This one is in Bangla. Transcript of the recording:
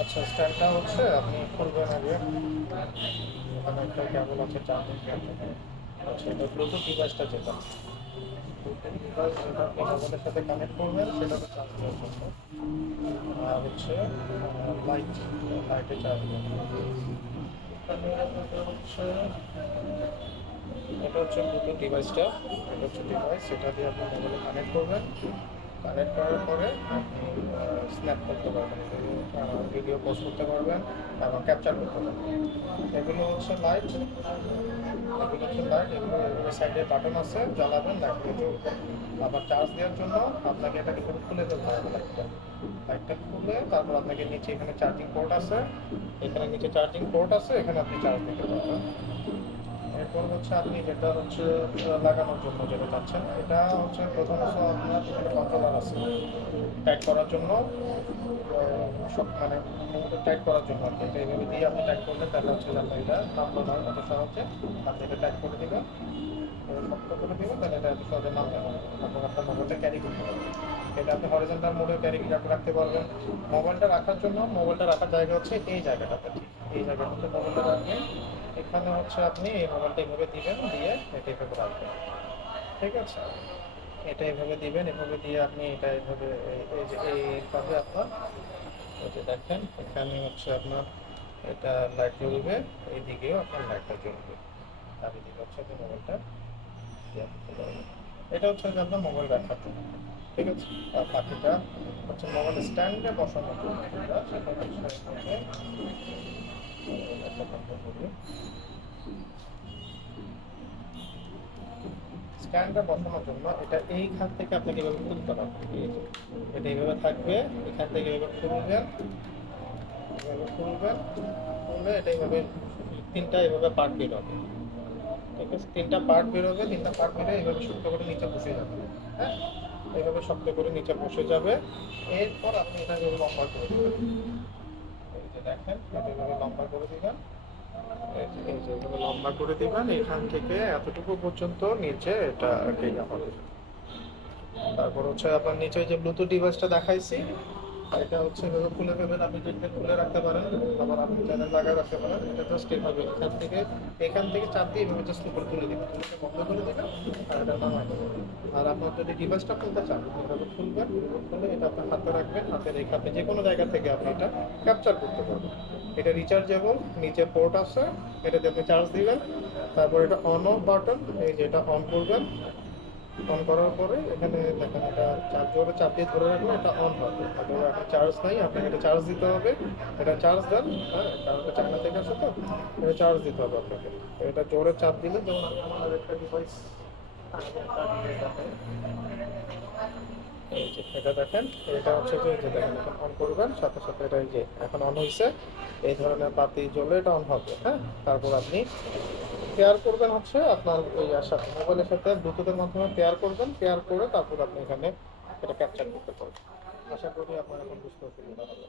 আচ্ছা, স্ট্যান্ডটা হচ্ছে আপনি খুলবেন আগে। ওখানে একটা কেবল আছে চার্জিং হচ্ছে এটা ব্লুটুথ ডিভাইসটা যেটা ব্লুটুথ ডিভাইস যেটা আপনি মোবাইলের সাথে কানেক্ট করবেন সেটাতে চার্জ দেওয়ার জন্য। আর হচ্ছে লাইট, লাইটে চার্জ দেওয়ার এখানে হচ্ছে এটা হচ্ছে ব্লুটুথ ডিভাইসটা। এটা হচ্ছে ডিভাইস, সেটা দিয়ে আপনি মোবাইলে কানেক্ট করবেন। কানেক্ট করার পরে আপনি স্ন্যাপ করতে পারবেন, ভিডিও পোস্ট করতে পারবেন এবং ক্যাপচার করতে পারবেন। এগুলো হচ্ছে লাইট, এগুলো এগুলো সাইডে বাটন আছে, জ্বালাবেন লাইটগুলো জ্বলবে। আবার চার্জ দেওয়ার জন্য আপনাকে এটা কিন্তু খুলে ফেলতে হবে। লাইটটা খুলে তারপর আপনাকে নিচে এখানে চার্জিং পোর্ট আছে, এখানে নিচে চার্জিং পোর্ট আছে, এখানে আপনি চার্জ দিতে পারবেন। এরপর হচ্ছে আপনি যেটা হচ্ছে লাগানোর জন্য যেটা চাচ্ছেন, এটা হচ্ছে প্রথমত আপনার এখানে কন্ট্রোলার আছে টাইট করার জন্য। সব মানে টাইট করার জন্য আর কি। এটা এইভাবে দিয়ে আপনি টাইট করলে তাহলে হচ্ছে যে আপনার এটা নামলো না এত সহজে। আপনি এটা টাইট করে দেবেন, শক্ত করে দেবেন, তাহলে এটা এত সহজে নামবে না। তারপর আপনার মোবাইলটা ক্যারি করতে পারবেন। এটা আপনি হরিজন্টাল মোডে ক্যারি রাখতে পারবেন। মোবাইলটা রাখার জন্য মোবাইলটা রাখার জায়গা হচ্ছে এই জায়গাটাতে, ঠিক এই জায়গাটাতে মোবাইলটা রাখবেন। এখানে হচ্ছে আপনি এই মোবাইলটা এইভাবে দিবেন, দিয়ে এটা এভাবে রাখবেন। ঠিক আছে, এটা এভাবে দিবেন, এভাবে দিয়ে আপনি এটা এভাবে এই যে এইভাবে আপনার এই যে দেখেন এখানে হচ্ছে আপনার এটা লাইট জ্বলবে, এইদিকেও আপনার লাইটটা জ্বলবে। চারিদিকে হচ্ছে আপনি মোবাইলটা দিয়ে রাখতে পারবেন। এটা হচ্ছে যে আপনার মোবাইল রাখার জন্য। ঠিক আছে, আর বাকিটা হচ্ছে মোবাইল স্ট্যান্ডে বসানোর জন্য যেটা, সেটা হচ্ছে আপনাকে একটা বন্ধ করি। স্ট্যান্ডটা বসানোর জন্য এটা এইখান থেকে আপনাকে এভাবে খুলতে হবে। এই যে এটা এইভাবে থাকবে, এখান থেকে এভাবে খুলবেন, এভাবে খুলবেন, খুললে এটা এইভাবে তিনটা এইভাবে পার্ট বের হবে। ঠিক আছে, তিনটা পার্ট বের হবে, তিনটা পার্ট বের হয়ে এইভাবে শক্ত করে নিচে বসে যাবে। হ্যাঁ, এইভাবে শক্ত করে নিচে বসে যাবে। এরপর আপনি এটা এইভাবে লম্বা করে দেবেন। এই যে দেখেন এটা এইভাবে লম্বা করে দিবেন। এই যে এইভাবে লম্বা করে দিবেন, এখান থেকে এতটুকু পর্যন্ত নিচে এটা আর কি আমাদের। তারপর হচ্ছে আপনার নিচে যে ব্লুটুথ ডিভাইসটা দেখাইছি, এটা হচ্ছে এভাবে খুলে ফেলবেন। আপনি যদি খুলে রাখতে পারেন, আবার আপনি চ্যানেল লাগায় রাখতে পারেন। এটা জাস্ট এভাবে এখান থেকে চাপ দিয়ে এভাবে জাস্ট উপরে তুলে দিবেন, তুলে বন্ধ করে দিবেন আর এটা নামাই দেবেন। আর আপনার যদি ডিভাইসটা খুলতে চান, এভাবে খুলবেন, খুলে এটা আপনার হাতে রাখবেন, হাতে রেখে আপনি যে কোনো জায়গা থেকে আপনি এটা ক্যাপচার করতে পারবেন। এটা রিচার্জেবল, নিচে পোর্ট আছে, এটাতে আপনি চার্জ দিবেন। তারপর এটা অন অফ বাটন, এই যে এটা অন করবেন। অন করার পরে এখানে দেখেন এটা জোরে চাপ দিয়ে ধরে রাখলে এটা অন হবে। অথবা এখন চার্জ নাই, আপনাকে এটা চার্জ দিতে হবে। এটা চার্জ দেন, হ্যাঁ, কারণ এটা চায়না থেকে আসে তো, এটা চার্জ দিতে হবে আপনাকে। তো এটা জোরে চাপ দিলে, যেমন আমি আমার একটা ডিভাইস, এই যে এটা দেখেন, এটা হচ্ছে যে এই যে দেখেন এখন অন করবেন, সাথে সাথে এটা এই যে এখন অন হয়েছে। এই ধরনের বাতি জ্বলে এটা অন হবে। হ্যাঁ, তারপর আপনি পেয়ার করবেন হচ্ছে আপনার ওই সাথে মোবাইলের সাথে ব্লুটুথের মাধ্যমে পেয়ার করবেন। পেয়ার করে তারপর আপনি এখানে এটা ক্যাপচার করতে পারবেন। আশা করি আপনার এখন বুঝতে অসুবিধা হবে।